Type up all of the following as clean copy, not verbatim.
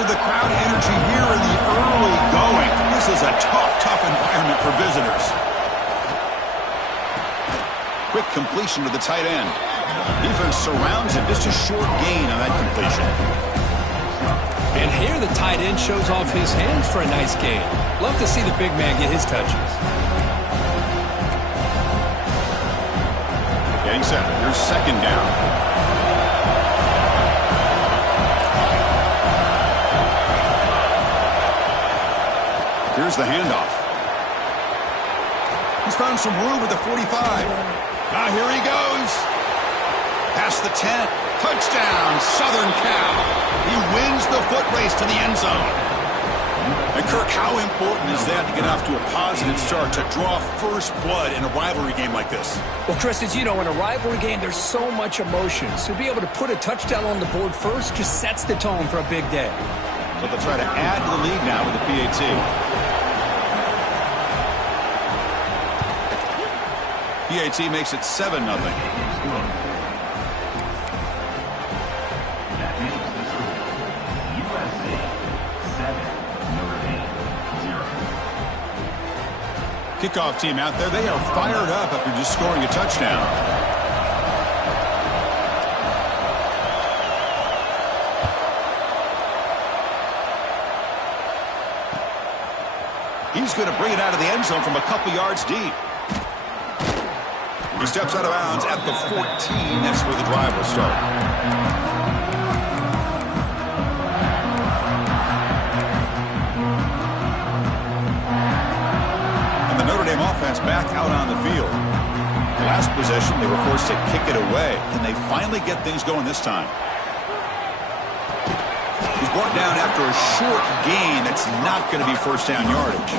to the crowd energy here in the early going. This is a tough environment for visitors. Quick completion to the tight end. Defense surrounds him. Just a short gain on that completion. And here the tight end shows off his hands for a nice gain. Love to see the big man get his touches. Getting set. Here's second down. Here's the handoff. He's found some room at the 45. Now here he goes. Past the 10. Touchdown, Southern Cal. He wins the foot race to the end zone. And Kirk, how important is that to get off to a positive start, to draw first blood in a rivalry game like this? Well, Chris, as you know, in a rivalry game, there's so much emotion. So to be able to put a touchdown on the board first just sets the tone for a big day. So they'll try to add to the lead now with the PAT. PAT makes it 7-0. Kickoff team out there. They are fired up after just scoring a touchdown. He's going to bring it out of the end zone from a couple yards deep. He steps out of bounds at the 14. That's where the drive will start. Offense back out on the field. Last possession, they were forced to kick it away. Can they finally get things going this time? He's brought down after a short gain. That's not going to be first down yardage.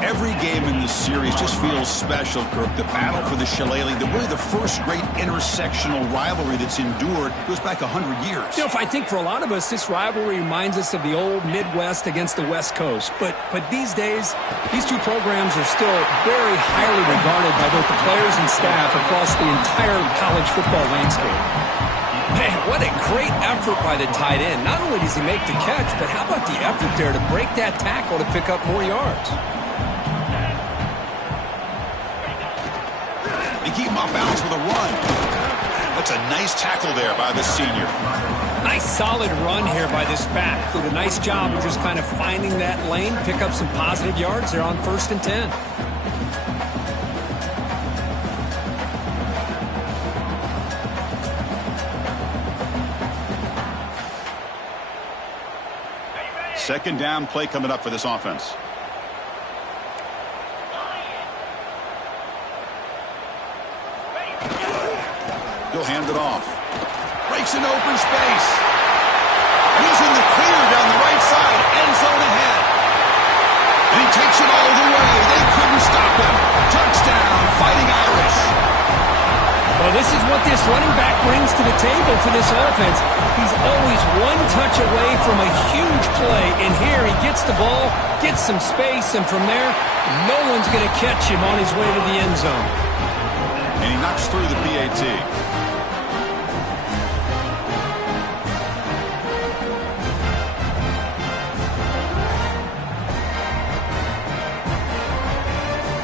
Every game in this series just feels special, Kirk. The battle for the Shillelagh, really the first great intersectional rivalry that's endured, goes back 100 years. You know, I think for a lot of us, this rivalry reminds us of the old Midwest against the West Coast. But these days, these two programs are still very highly regarded by both the players and staff across the entire college football landscape. Man, what a great effort by the tight end. Not only does he make the catch, but how about the effort there to break that tackle to pick up more yards? They keep him off balance with a run. That's a nice tackle there by the senior. Nice solid run here by this back. Did a nice job of just kind of finding that lane, pick up some positive yards there on 1st and 10. Second down play coming up for this offense. He'll hand it off. Breaks an open space. And he's in the clear down the right side. End zone ahead. And he takes it all the way. They couldn't stop him. Touchdown, Fighting Irish. Well, this is what this running back brings to the table for this offense. He's always one touch away from a huge play. And here he gets the ball, gets some space, and from there, no one's going to catch him on his way to the end zone. And he knocks through the PAT.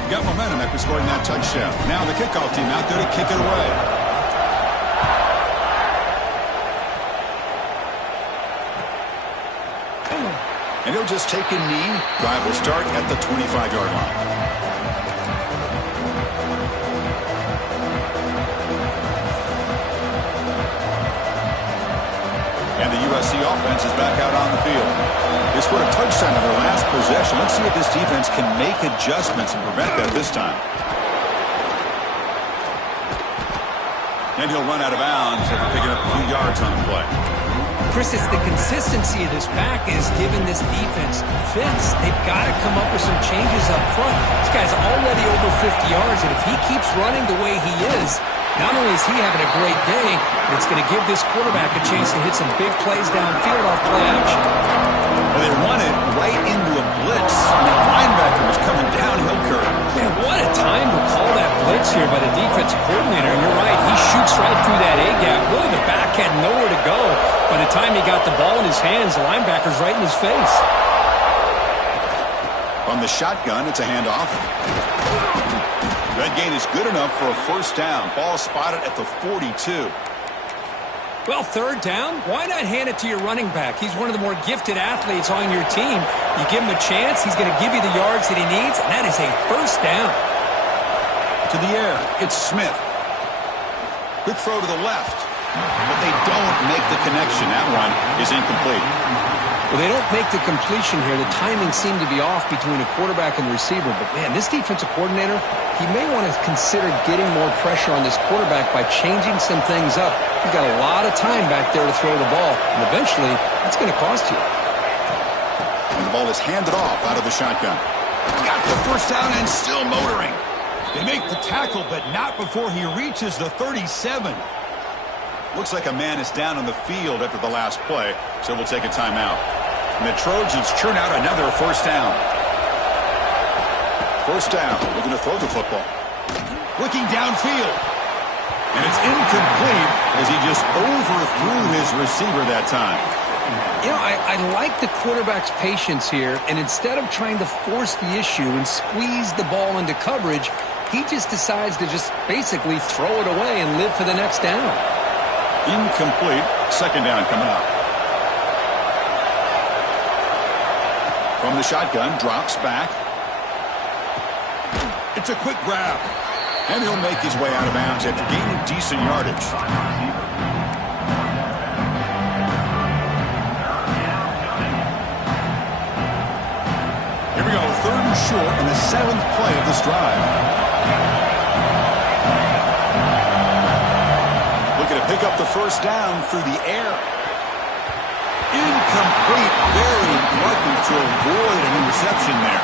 Got momentum after scoring that touchdown. Now the kickoff team out there to kick it away. And he'll just take a knee. Drive will start at the 25-yard line. And the USC offense is back out on the field. They scored a touchdown on their last possession. Let's see if this defense can make adjustments and prevent that this time. And he'll run out of bounds after picking up a few yards on the play. Chris, it's the consistency of this pack is giving this defense fits. They've got to come up with some changes up front. This guy's already over 50 yards, and if he keeps running the way he is, not only is he having a great day, but it's going to give this quarterback a chance to hit some big plays downfield off play action. Well, they run it right into a blitz. The linebacker was coming downhill, Kirk. Man, what a time to call that blitz here by the defensive coordinator. And you're right, he shoots right through that A-gap. Really, the back had nowhere to go by the time he got the ball in his his hands. The linebacker's right in his face. From the shotgun, it's a handoff. That gain is good enough for a first down. Ball spotted at the 42. Well, third down, why not hand it to your running back? He's one of the more gifted athletes on your team. You give him a chance, he's going to give you the yards that he needs, and that is a first down. To the air, it's Smith. Quick throw to the left, but they don't make the connection. That one is incomplete. Well, they don't make the completion here. The timing seemed to be off between a quarterback and the receiver. But, man, this defensive coordinator, he may want to consider getting more pressure on this quarterback by changing some things up. He's got a lot of time back there to throw the ball, and eventually it's going to cost you. And the ball is handed off out of the shotgun. Got the first down and still motoring. They make the tackle, but not before he reaches the 37. Looks like a man is down on the field after the last play, so we'll take a timeout. And the Trojans churn out another first down. First down, looking to throw the football. Looking downfield. And it's incomplete as he just overthrew his receiver that time. You know, I like the quarterback's patience here, and instead of trying to force the issue and squeeze the ball into coverage, he just decides to just basically throw it away and live for the next down. Incomplete. Second down coming up. From the shotgun, drops back. It's a quick grab. And he'll make his way out of bounds after gaining decent yardage. Here we go, third and short in the 7th play of this drive. Looking to pick up the first down through the air. Incomplete. Very lucky to avoid an interception there.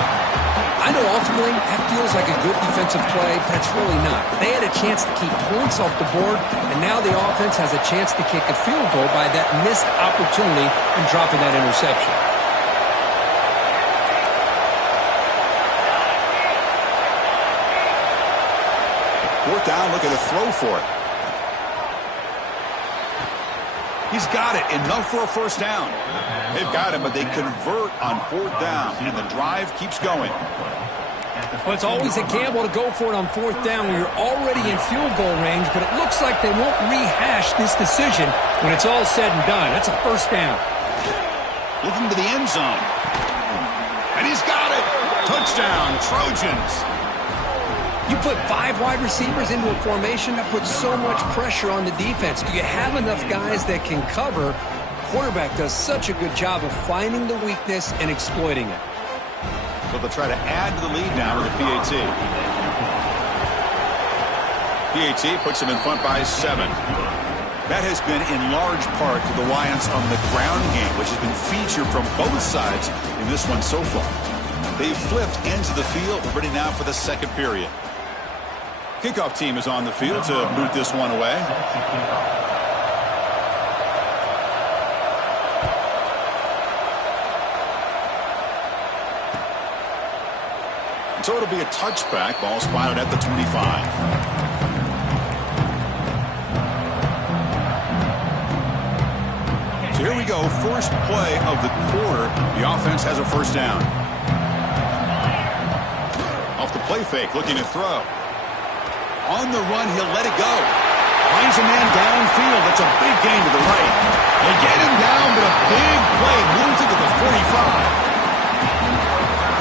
I know ultimately that feels like a good defensive play, but it's really not. They had a chance to keep points off the board, and now the offense has a chance to kick a field goal by that missed opportunity and dropping that interception. Fourth down, look at a throw for it. He's got it. Enough for a first down. They've got him, but they convert on fourth down, and the drive keeps going. Well, it's always a gamble to go for it on fourth down when you're already in field goal range, but it looks like they won't rehash this decision when it's all said and done. That's a first down. Looking to the end zone. And he's got it. Touchdown, Trojans. You put 5 wide receivers into a formation, that puts so much pressure on the defense. Do you have enough guys that can cover? Quarterback does such a good job of finding the weakness and exploiting it. So they'll try to add to the lead now with a PAT. PAT puts them in front by 7. That has been in large part to the reliance on the ground game, which has been featured from both sides in this one so far. They've flipped ends of the field, ready now for the second period. Kickoff team is on the field to boot this one away. So it'll be a touchback. Ball spotted at the 25. So here we go. First play of the quarter. The offense has a first down. Off the play fake, looking to throw. On the run, he'll let it go. Finds a man downfield. That's a big gain to the right. They get him down, but a big play moves it to the 45.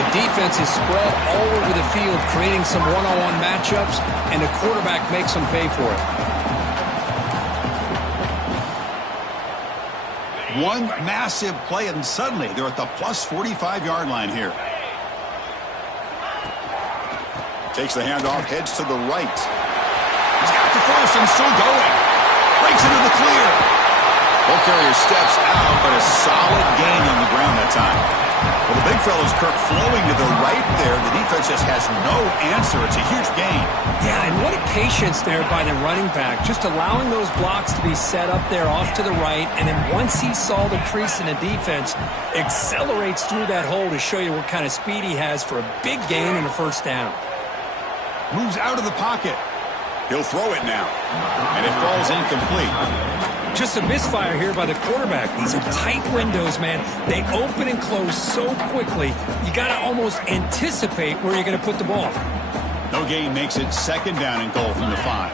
The defense is spread all over the field, creating some one-on-one matchups, and the quarterback makes them pay for it. One massive play, and suddenly they're at the plus 45-yard line here. Takes the handoff, heads to the right. He's got the first and still going. Breaks into the clear. Ball carrier steps out, but a solid gain on the ground that time. Well, the big fella's Kirk flowing to the right there. The defense just has no answer. It's a huge gain. Yeah, and what a patience there by the running back. Just allowing those blocks to be set up there off to the right. And then once he saw the crease in the defense, accelerates through that hole to show you what kind of speed he has for a big gain and a first down. Moves out of the pocket. He'll throw it now. And it falls incomplete. Just a misfire here by the quarterback. These are tight windows, man. They open and close so quickly, you got to almost anticipate where you're going to put the ball. No gain makes it second down and goal from the 5.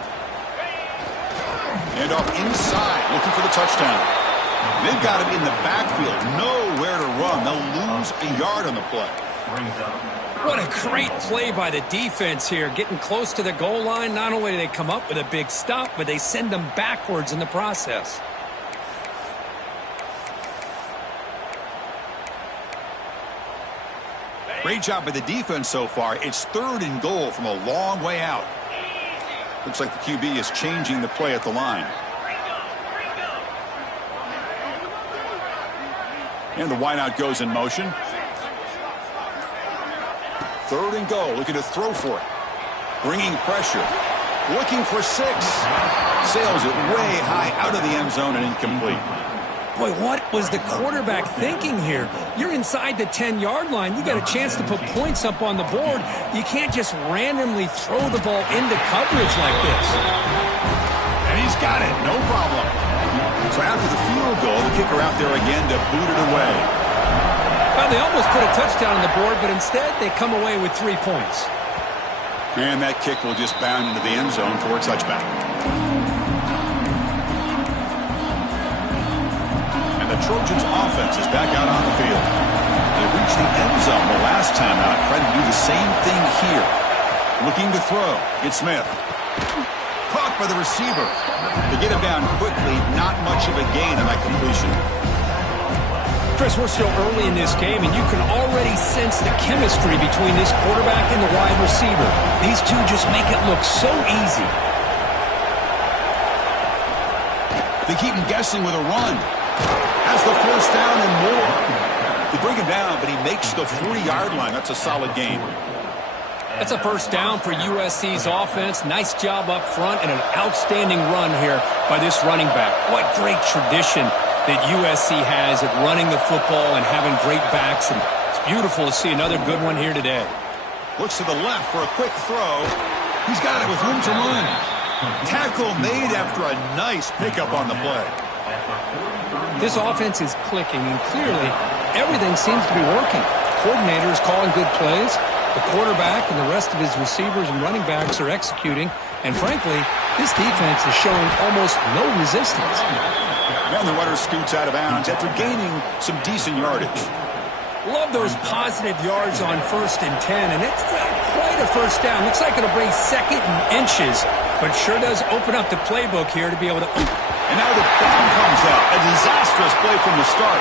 And off inside, looking for the touchdown. They've got him in the backfield, nowhere to run. They'll lose a yard on the play. What a great play by the defense here. Getting close to the goal line, not only do they come up with a big stop, but they send them backwards in the process. Great job by the defense so far. It's 3rd and goal from a long way out. Looks like the QB is changing the play at the line. And the wideout goes in motion. 3rd and goal, looking to throw for it. Bringing pressure. Looking for 6. Sails it way high out of the end zone and incomplete. Boy, what was the quarterback thinking here? You're inside the 10-yard line. You got a chance to put points up on the board. You can't just randomly throw the ball into coverage like this. And he's got it, no problem. So after the field goal, the kicker out there again to boot it away. Well, they almost put a touchdown on the board, but instead they come away with 3 points. And that kick will just bound into the end zone for a touchback. And the Trojans offense is back out on the field. They reached the end zone the last time out, trying to do the same thing here. Looking to throw. It's Smith. Caught by the receiver. They get him down quickly. Not much of a gain on that completion. Chris, we're still early in this game, and you can already sense the chemistry between this quarterback and the wide receiver. These two just make it look so easy. They keep him guessing with a run. Has the 1st down and more. They bring him down, but he makes the 40-yard line. That's a solid gain. That's a 1st down for USC's offense. Nice job up front and an outstanding run here by this running back. What great tradition that USC has at running the football and having great backs. And it's beautiful to see another good one here today. Looks to the left for a quick throw. He's got it with room to run. Tackle made after a nice pickup on the play. This offense is clicking, and clearly everything seems to be working. The coordinator is calling good plays. The quarterback and the rest of his receivers and running backs are executing. And frankly, this defense is showing almost no resistance. And the runner scoots out of bounds after gaining some decent yardage. Love those positive yards on 1st and 10, and it's not quite a 1st down. Looks like it'll bring 2nd and inches, but sure does open up the playbook here to be able to... And now the bomb comes out. A disastrous play from the start.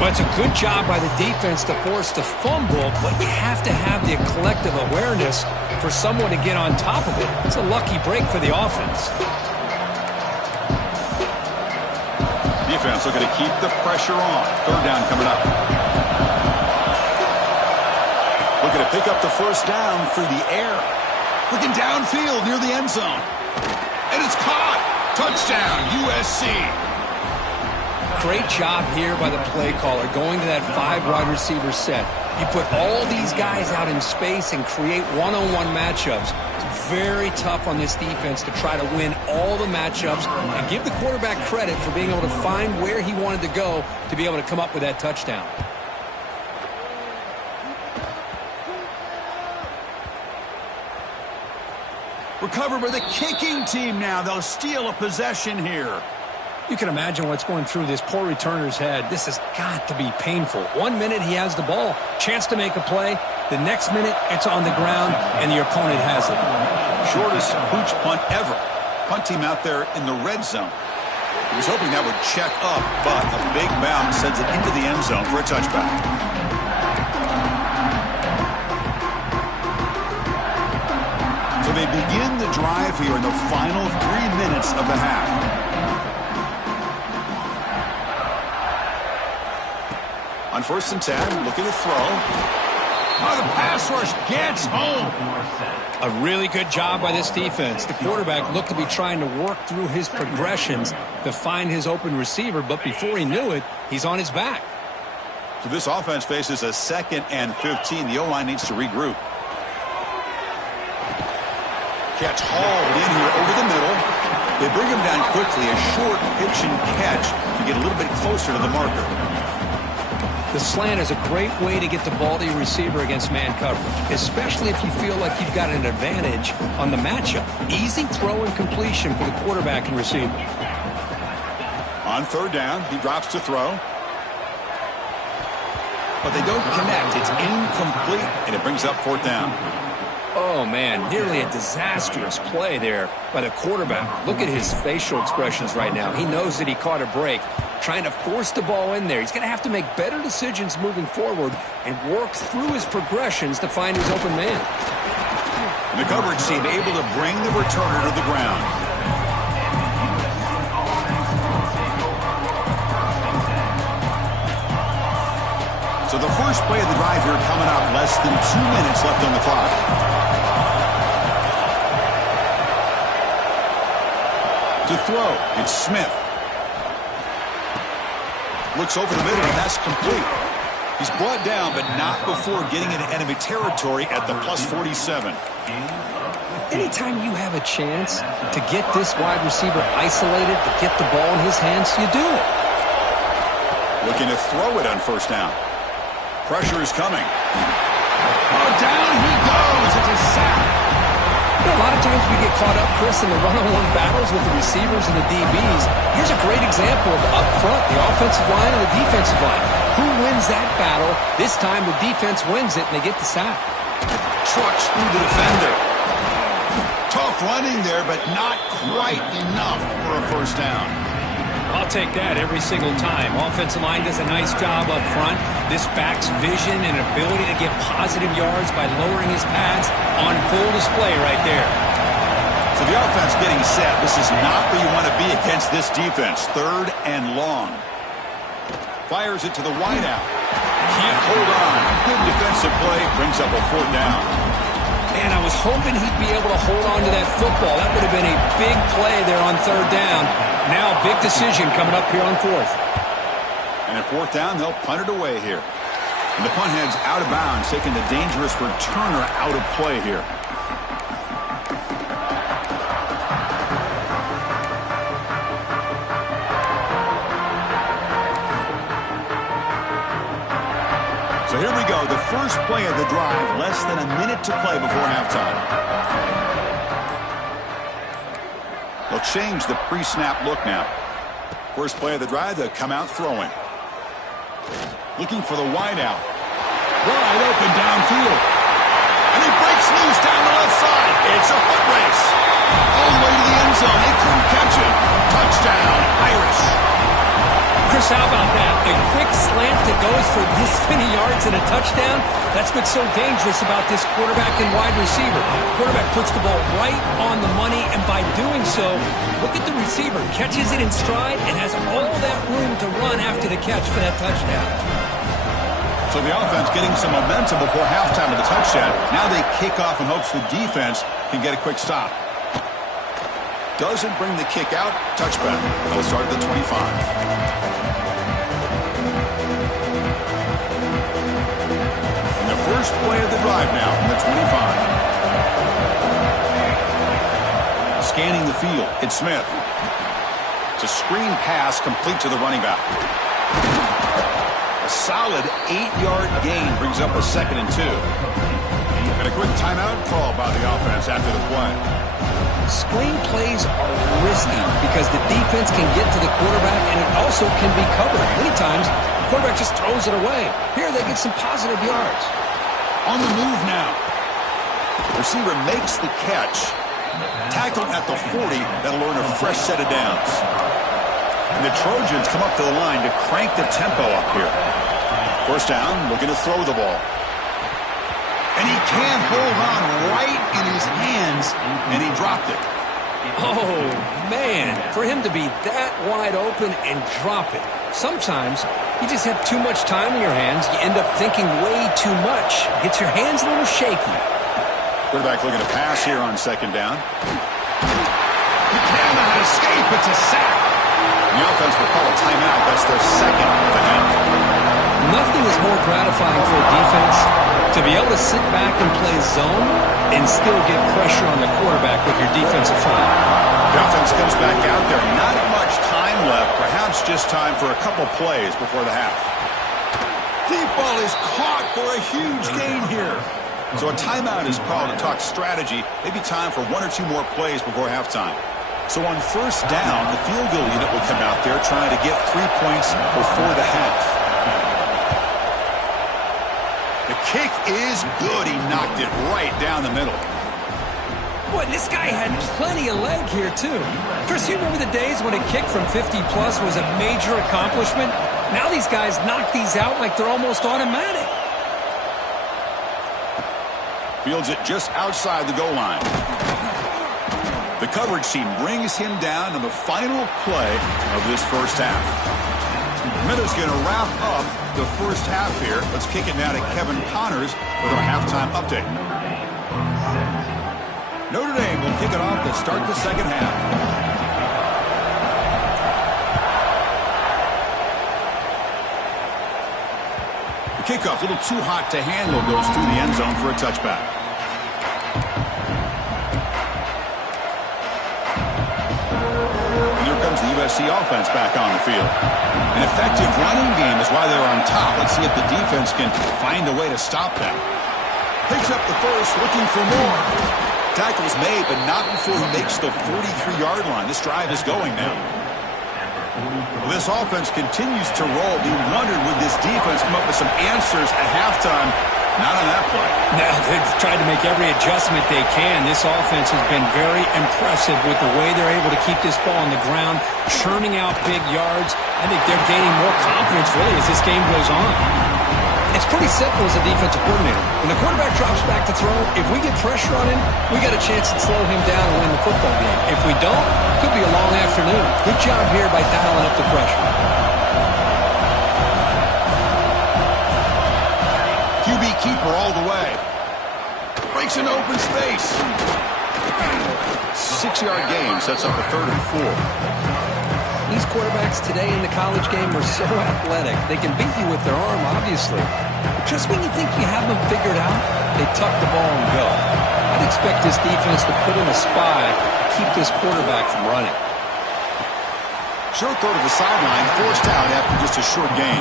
Well, it's a good job by the defense to force the fumble, but you have to have the collective awareness for someone to get on top of it. It's a lucky break for the offense. Defense looking to keep the pressure on. 3rd down coming up. Looking to pick up the 1st down through the air. Looking downfield near the end zone. And it's caught. Touchdown, USC. Great job here by the play caller, going to that 5 wide receiver set. You put all these guys out in space and create one-on-one matchups. It's very tough on this defense to try to win all the matchups and give the quarterback credit for being able to find where he wanted to go to be able to come up with that touchdown. Recovered by the kicking team now. They'll steal a possession here. You can imagine what's going through this poor returner's head. This has got to be painful. 1 minute he has the ball, chance to make a play. The next minute it's on the ground and the opponent has it. Shortest pooch punt ever. Punt team out there in the red zone. He was hoping that would check up, but a big bounce sends it into the end zone for a touchback. So they begin the drive here in the final 3 minutes of the half. On 1st and 10, looking to throw. Oh, the pass rush gets home. A really good job by this defense. The quarterback looked to be trying to work through his progressions to find his open receiver, but before he knew it, he's on his back. So this offense faces a 2nd and 15. The O-line needs to regroup. Catch hauled in here over the middle. They bring him down quickly. A short pitch and catch to get a little bit closer to the marker. The slant is a great way to get the ball to your receiver against man coverage, especially if you feel like you've got an advantage on the matchup. Easy throw and completion for the quarterback and receiver. On 3rd down, he drops to throw. But they don't connect. It's incomplete, and it brings up 4th down. Oh, man, nearly a disastrous play there by the quarterback. Look at his facial expressions right now. He knows that he caught a break, trying to force the ball in there. He's going to have to make better decisions moving forward and work through his progressions to find his open man. And the coverage team able to bring the returner to the ground. So the first play of the drive here coming up. Less than 2 minutes left on the clock. To throw, it's Smith. Looks over the middle, and that's complete. He's brought down, but not before getting into enemy territory at the +47. Anytime you have a chance to get this wide receiver isolated, to get the ball in his hands, you do it. Looking to throw it on 1st down. Pressure is coming. Oh, down he goes. It's a sack. You know, a lot of times we get caught up, Chris, in the one-on-one battles with the receivers and the DBs. Here's a great example of up front, the offensive line and the defensive line. Who wins that battle? This time the defense wins it, and they get the sack. Trucks through the defender. Tough running there, but not quite enough for a 1st down. I'll take that every single time. Offensive line does a nice job up front. This back's vision and ability to get positive yards by lowering his pads on full display right there. So the offense getting set. This is not where you want to be against this defense. 3rd and long. Fires it to the wideout. Can't hold on. Good defensive play. Brings up a 4th down. Man, I was hoping he'd be able to hold on to that football. That would have been a big play there on 3rd down. Now, big decision coming up here on 4th. And at 4th down, they'll punt it away here. And the punt heads out of bounds, taking the dangerous returner out of play here. So here we go, the first play of the drive, less than a minute to play before halftime. They'll change the pre-snap look now. First play of the drive, they'll come out throwing. Looking for the wideout. Wide open downfield. And he breaks loose down the left side. It's a foot race. All the way to the end zone. They couldn't catch it. Touchdown, Irish. Chris, how about that? A quick slant that goes for this many yards and a touchdown. That's what's so dangerous about this quarterback and wide receiver. Quarterback puts the ball right on the money, and by doing so, look at the receiver. Catches it in stride and has all that room to run after the catch for that touchdown. So the offense getting some momentum before halftime of the touchdown. Now they kick off in hopes the defense can get a quick stop. Doesn't bring the kick out. Touchback. They'll start at the 25. First play of the drive now from the 25. Scanning the field, it's Smith. It's a screen pass complete to the running back. A solid 8-yard gain brings up a 2nd and 2. And a quick timeout call by the offense after the play. Screen plays are risky because the defense can get to the quarterback and it also can be covered. Many times, the quarterback just throws it away. Here they get some positive yards. On the move now. Receiver makes the catch. Tackled at the 40. That'll earn a fresh set of downs. And the Trojans come up to the line to crank the tempo up here. 1st down, looking to throw the ball. And he can't hold on right in his hands, and he dropped it. Oh, man, for him to be that wide open and drop it. Sometimes you just have too much time in your hands. You end up thinking way too much. Gets your hands a little shaky. Quarterback looking to pass here on 2nd down. He cannot escape. It's a sack. The offense will call a timeout. That's their 2nd of the half. Nothing is more gratifying for a defense to be able to sit back and play zone and still get pressure on the quarterback with your defensive front. The offense comes back out there. Not much time left. Perhaps just time for a couple plays before the half. Deep ball is caught for a huge gain here. So a timeout is called to talk strategy. Maybe time for one or two more plays before halftime. So on first down, the field goal unit will come out there trying to get 3 points before the half. The kick is good. He knocked it right down the middle. Boy, this guy had plenty of leg here, too. Chris, you remember the days when a kick from 50-plus was a major accomplishment? Now these guys knock these out like they're almost automatic. Fields it just outside the goal line. The coverage team brings him down to the final play of this first half. Minutes going to wrap up the first half here. Let's kick it now to Kevin Connors with our halftime update. Notre Dame will kick it off to start the second half. The kickoff, a little too hot to handle, goes through the end zone for a touchback. The USC offense back on the field. An effective running game is why they're on top. Let's see if the defense can find a way to stop them. Picks up the first, looking for more. Tackle's made, but not before he makes the 43-yard line. This drive is going now. Well, this offense continues to roll. We wondered, would this defense come up with some answers at halftime? Not on that play. No, they've tried to make every adjustment they can. This offense has been very impressive with the way they're able to keep this ball on the ground, churning out big yards. I think they're gaining more confidence, really, as this game goes on. It's pretty simple as a defensive coordinator. When the quarterback drops back to throw, if we get pressure on him, we got a chance to slow him down and win the football game. If we don't, it could be a long afternoon. Good job here by dialing up the pressure. QB keeper all the way. Breaks an open space. 6-yard gain sets up a 3rd and 4. These quarterbacks today in the college game are so athletic. They can beat you with their arm, obviously. But just when you think you have them figured out, they tuck the ball and go. I'd expect this defense to put in a spy to keep this quarterback from running. Short throw to the sideline, forced out after just a short gain.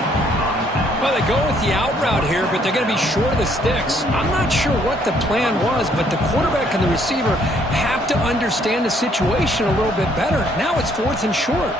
Well, they go with the out route here, but they're going to be short of the sticks. I'm not sure what the plan was, but the quarterback and the receiver have to understand the situation a little bit better. Now it's 4th and short.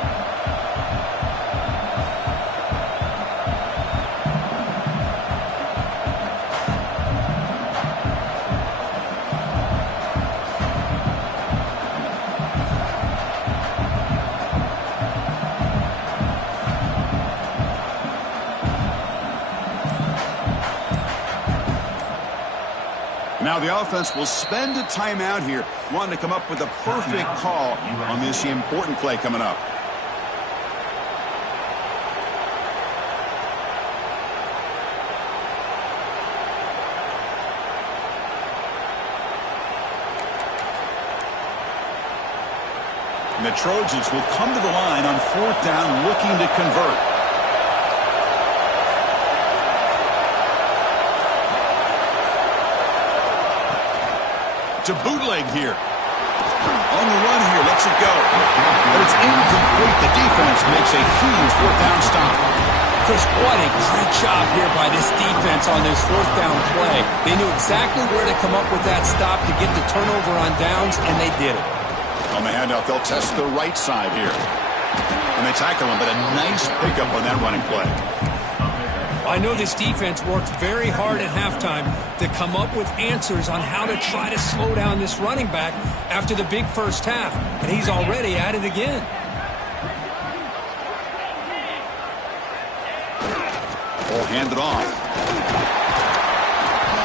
Now the offense will spend a timeout here, wanting to come up with a perfect call on this important play coming up. And the Trojans will come to the line on 4th down, looking to convert. To bootleg here. On the run here, lets it go. But it's incomplete. The defense makes a huge 4th down stop. Chris, what a great job here by this defense on this 4th down play. They knew exactly where to come up with that stop to get the turnover on downs, and they did it. On the handoff, they'll test the right side here. And they tackle him, but a nice pickup on that running play. I know this defense worked very hard at halftime to come up with answers on how to try to slow down this running back after the big first half, and he's already at it again. Ball handed off.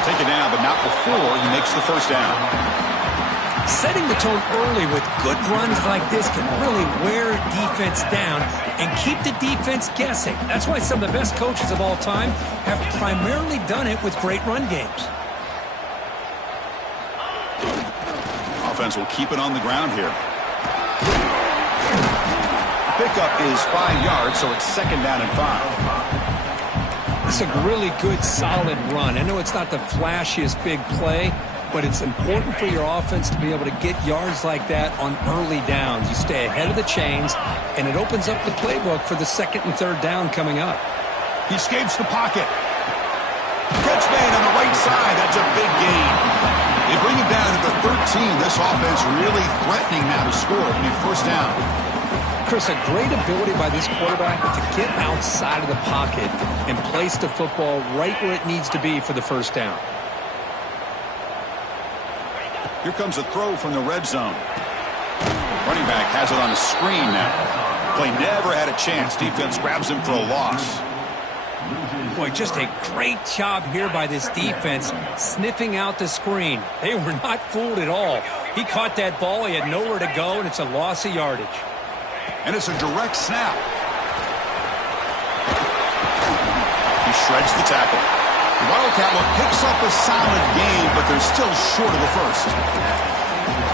Take it down, but not before he makes the first down. Setting the tone early with good runs like this can really wear defense down and keep the defense guessing. That's why some of the best coaches of all time have primarily done it with great run games. Offense will keep it on the ground here. Pickup is 5 yards, so it's 2nd down and 5. It's a really good, solid run. I know it's not the flashiest big play, but it's important for your offense to be able to get yards like that on early downs. You stay ahead of the chains, and it opens up the playbook for the second and third down coming up. He escapes the pocket. Catch made on the right side. That's a big gain. They bring him down to the 13. This offense really threatening now to score. It'll be first down. Chris, a great ability by this quarterback to get outside of the pocket and place the football right where it needs to be for the first down. Here comes a throw from the red zone. Running back has it on a screen now. Play never had a chance. Defense grabs him for a loss. Boy, just a great job here by this defense, sniffing out the screen. They were not fooled at all. He caught that ball. He had nowhere to go, and it's a loss of yardage. And it's a direct snap. He shreds the tackle. The Wildcat picks up a solid gain, but they're still short of the first.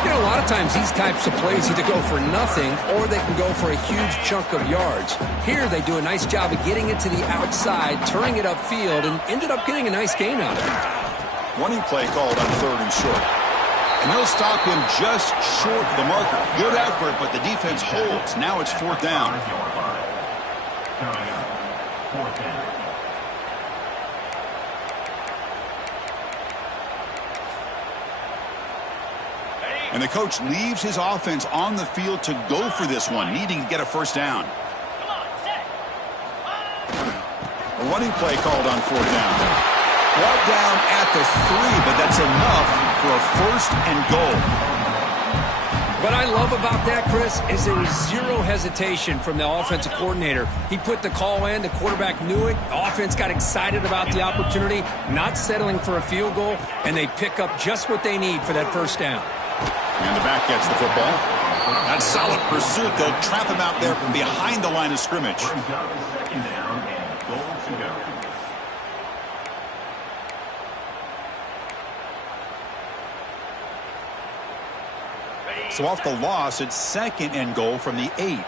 You know, a lot of times these types of plays either go for nothing or they can go for a huge chunk of yards. Here they do a nice job of getting it to the outside, turning it upfield, and ended up getting a nice gain out of it. Running play called on third and short. And they'll stop him just short of the marker. Good effort, but the defense holds. Now it's fourth down. And the coach leaves his offense on the field to go for this one, needing to get a first down. A running play called on fourth down. Brought down at the 3, but that's enough for a first and goal. What I love about that, Chris, is there was zero hesitation from the offensive coordinator. He put the call in. The quarterback knew it. The offense got excited about the opportunity, not settling for a field goal, and they pick up just what they need for that first down. And the back gets the football. That's solid pursuit. They'll trap him out there from behind the line of scrimmage. So off the loss, it's second and goal from the 8.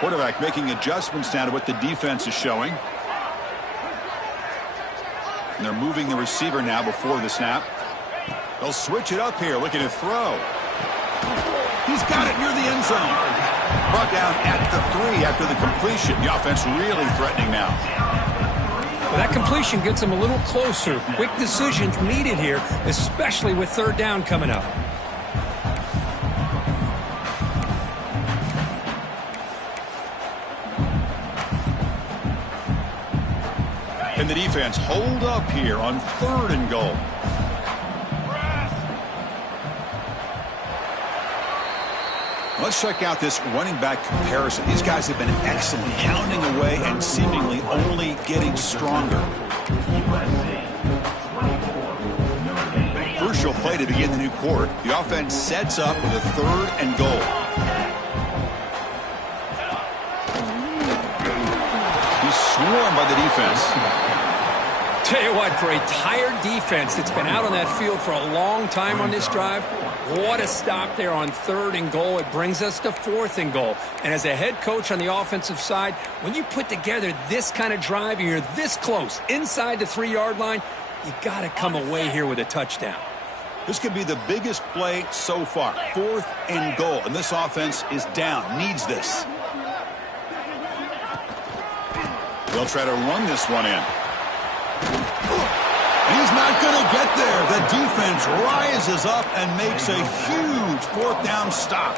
Quarterback making adjustments now to what the defense is showing. And they're moving the receiver now before the snap. They'll switch it up here, looking to throw. He's got it near the end zone. Brought down at the 3 after the completion. The offense really threatening now. Well, that completion gets them a little closer. Quick decisions needed here, especially with third down coming up. And the defense hold up here on third and goal. Let's check out this running back comparison. These guys have been excellent, pounding away and seemingly only getting stronger. Crucial play to begin the new quarter. The offense sets up with a third and goal. He's swarmed by the defense. Tell you what, for a tired defense that's been out on that field for a long time on this drive, what a stop there on third and goal. It brings us to fourth and goal. And as a head coach on the offensive side, when you put together this kind of drive, you're this close inside the 3-yard line, you got to come away here with a touchdown. This could be the biggest play so far. Fourth and goal. And this offense is down. Needs this. They'll try to run this one in. And he's not going to get there. The defense rises up and makes a huge fourth down stop.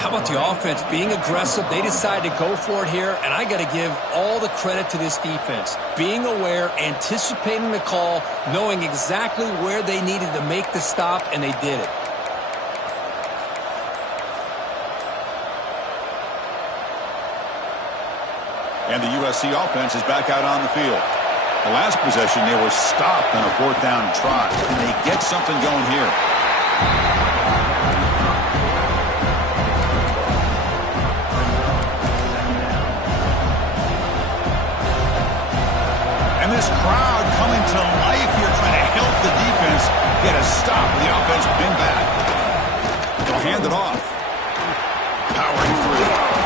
How about the offense being aggressive? They decide to go for it here, and I got to give all the credit to this defense. Being aware, anticipating the call, knowing exactly where they needed to make the stop, and they did it. And the USC offense is back out on the field. The last possession, they were stopped on a fourth down try. And they get something going here. And this crowd coming to life here, trying to help the defense get a stop. The offense pinned back. They'll hand it off. Powering through.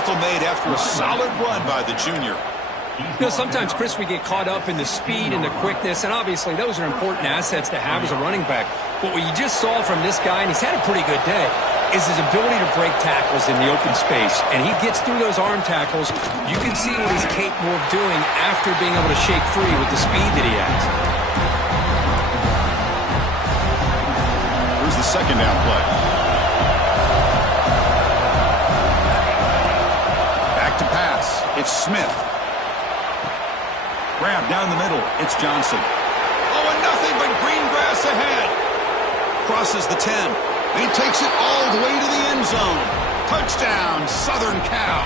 tackle made after a solid run by the junior. You know, sometimes, Chris, we get caught up in the speed and the quickness, and obviously those are important assets to have as a running back. But what you just saw from this guy, and he's had a pretty good day, is his ability to break tackles in the open space. And he gets through those arm tackles. You can see what he's capable of doing after being able to shake free with the speed that he has. Here's the second down play. Back to pass. It's Smith. Grab down the middle. It's Johnson. Oh, and nothing but green grass ahead. Crosses the 10. And he takes it all the way to the end zone. Touchdown, Southern Cal.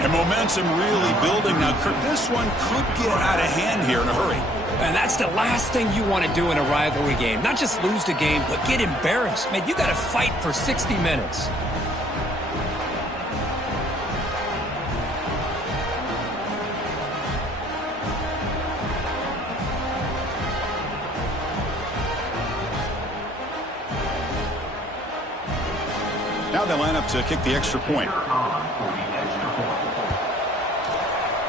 And momentum really building now. Kirk, this one could get out of hand here in a hurry. And that's the last thing you want to do in a rivalry game. Not just lose the game, but get embarrassed. Man, you got to fight for 60 minutes. Now they line up to kick the extra point.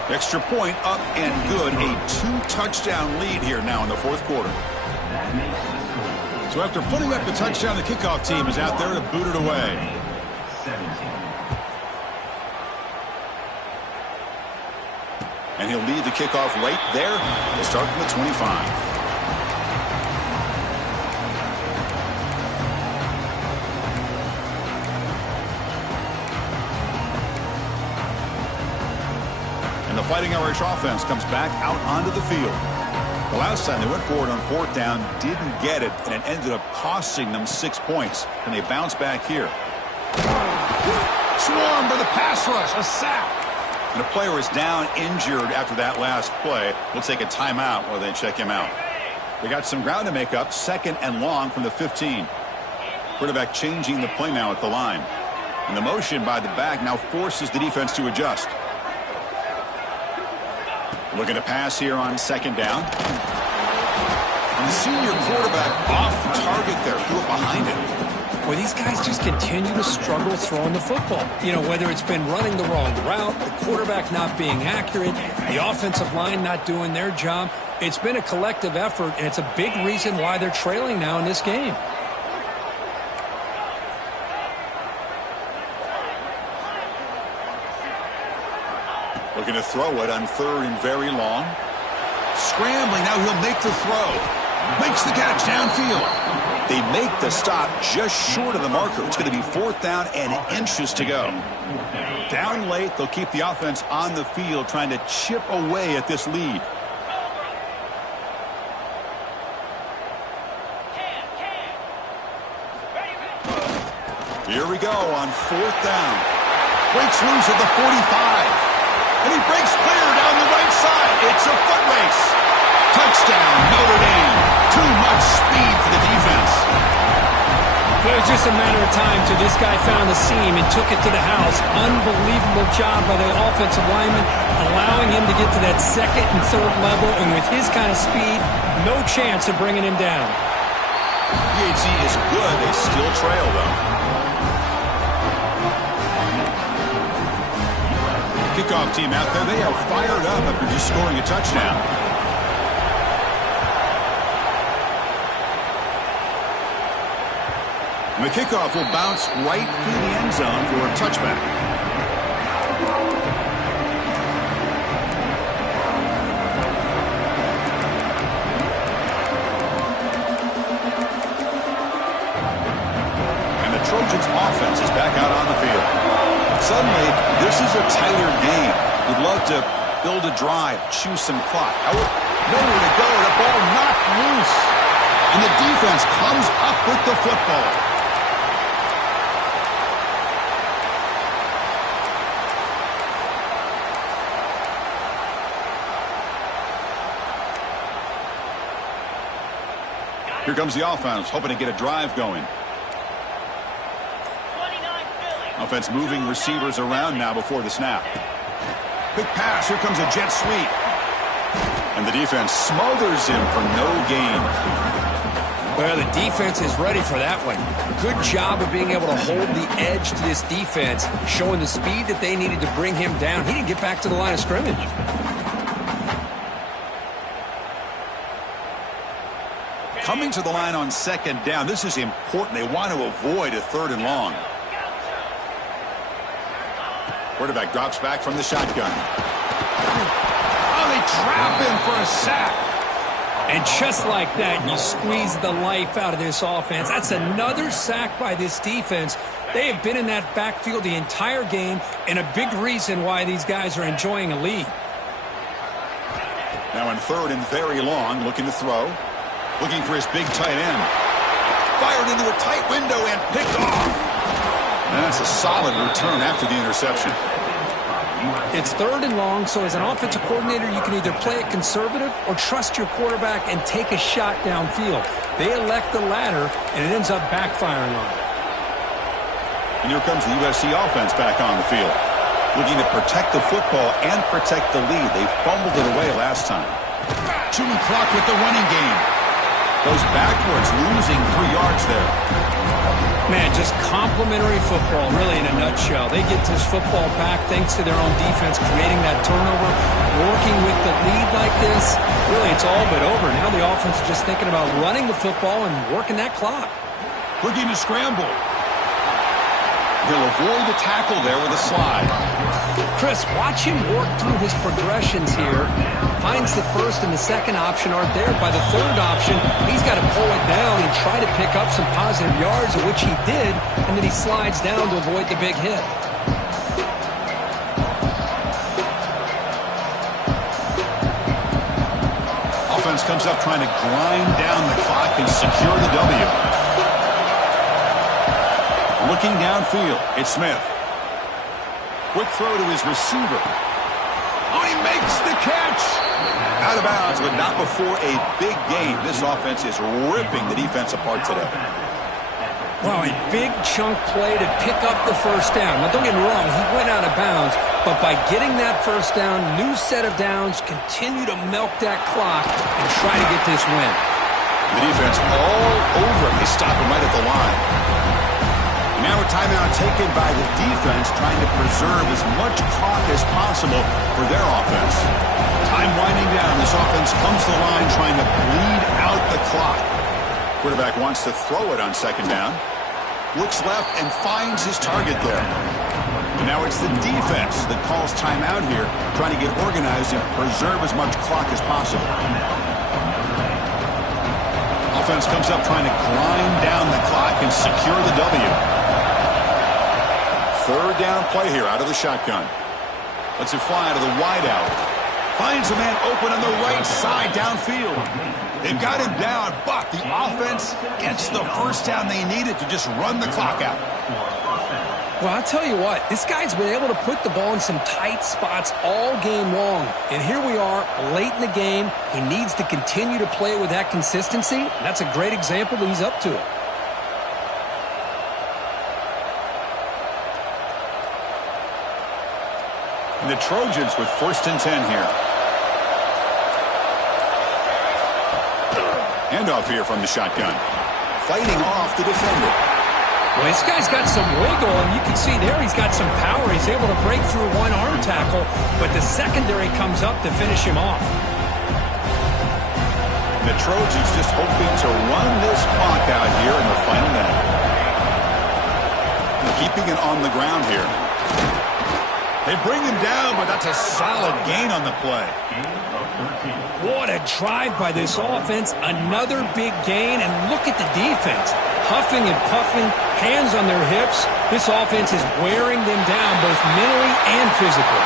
Extra point up and good. A 2-touchdown lead here now in the fourth quarter. So after putting up the touchdown, the kickoff team is out there to boot it away. And he'll lead the kickoff right there. They'll start from the 25. And the Fighting Irish offense comes back out onto the field. The last time they went forward on fourth down, didn't get it, and it ended up costing them 6 points. And they bounce back here. Swarmed by the pass rush, a sack. And a player is down injured after that last play. We'll take a timeout while they check him out. They got some ground to make up, 2nd and long from the 15. Quarterback changing the play now at the line. And the motion by the back now forces the defense to adjust. Looking to pass here on 2nd down. And the senior quarterback off target there, threw it behind him. Well, these guys just continue to struggle throwing the football. You know, whether it's been running the wrong route, the quarterback not being accurate, the offensive line not doing their job. It's been a collective effort, and it's a big reason why they're trailing now in this game. Looking to throw it on 3rd and very long. Scrambling, now he'll make the throw. Makes the catch downfield. They make the stop just short of the marker. It's going to be 4th down and inches to go. Down late, they'll keep the offense on the field trying to chip away at this lead. Here we go on 4th down. Breaks loose at the 45. And he breaks clear down the right side. It's a foot race. Touchdown, Notre Dame. Too much speed for the defense. It was just a matter of time till this guy found the seam and took it to the house. Unbelievable job by the offensive lineman, allowing him to get to that 2nd and 3rd level. And with his kind of speed, no chance of bringing him down. PHC is good. They still trail, though. Kickoff team out there, they are fired up after just scoring a touchdown. And the kickoff will bounce right through the end zone for a touchback. And the Trojans offense is back out on the field. Suddenly, this is a tighter game. You'd love to build a drive, choose some clock. Nowhere to go, the ball knocked loose. And the defense comes up with the football. Here comes the offense, hoping to get a drive going. Offense moving receivers around now before the snap. Quick pass. Here comes a jet sweep. And the defense smothers him for no gain. Well, the defense is ready for that one. Good job of being able to hold the edge to this defense, showing the speed that they needed to bring him down. He didn't get back to the line of scrimmage. Coming to the line on second down, this is important. They want to avoid a 3rd and long. Quarterback drops back from the shotgun. Oh, they trap him for a sack. And just like that, you squeeze the life out of this offense. That's another sack by this defense. They have been in that backfield the entire game, and a big reason why these guys are enjoying a lead. Now in 3rd and very long, looking to throw. Looking for his big tight end. Fired into a tight window and picked off. That's a solid return after the interception. It's 3rd and long, so as an offensive coordinator, you can either play it conservative or trust your quarterback and take a shot downfield. They elect the latter, and it ends up backfiring on them. And here comes the USC offense back on the field. Looking to protect the football and protect the lead. They fumbled it away last time. Chewing clock with the running game. Goes backwards, losing 3 yards there. Man, just complimentary football, really, in a nutshell. They get this football back thanks to their own defense, creating that turnover, working with the lead like this. Really, it's all but over. Now the offense is just thinking about running the football and working that clock. Looking to scramble. He'll avoid the tackle there with a slide. Chris, watch him work through his progressions here. Finds the first and the second option aren't there. By the 3rd option, he's got to pull it down and try to pick up some positive yards, which he did, and then he slides down to avoid the big hit. Offense comes up trying to grind down the clock and secure the W. Looking downfield, it's Smith. Quick throw to his receiver. Oh, he makes the catch. Out of bounds, but not before a big gain. This offense is ripping the defense apart today. Wow, a big chunk play to pick up the first down. Now, don't get me wrong, he went out of bounds, but by getting that first down, new set of downs, continue to milk that clock and try to get this win. The defense all over him. They stop him right at the line. Now a timeout taken by the defense, trying to preserve as much clock as possible for their offense. Time winding down. This offense comes to the line trying to bleed out the clock. Quarterback wants to throw it on second down. Looks left and finds his target there. And now it's the defense that calls timeout here, trying to get organized and preserve as much clock as possible. Offense comes up trying to grind down the clock and secure the W. 3rd down play here out of the shotgun. Lets it fly out of the wideout. Finds a man open on the right side downfield. They've got him down, but the offense gets the first down they needed to just run the clock out. Well, I'll tell you what, this guy's been able to put the ball in some tight spots all game long. And here we are, late in the game. He needs to continue to play with that consistency. That's a great example that he's up to it. And the Trojans with 1st and 10 here. Handoff here from the shotgun. Fighting off the defender. Well, this guy's got some wiggle, and you can see there he's got some power. He's able to break through one arm tackle, but the secondary comes up to finish him off. The Trojans just hoping to run this clock out here in the final minute. And keeping it on the ground here. They bring him down, but that's a solid gain on the play. What a drive by this offense. Another big gain, and look at the defense. Huffing and puffing, hands on their hips. This offense is wearing them down both mentally and physically.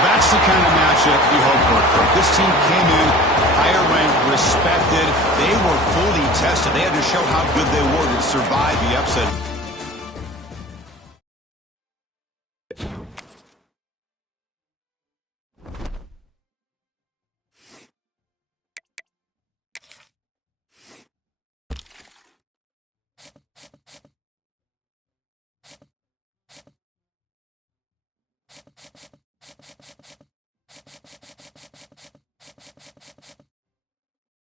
That's the kind of matchup you hope for. This team came in higher ranked, respected. They were fully tested. They had to show how good they were to survive the upset.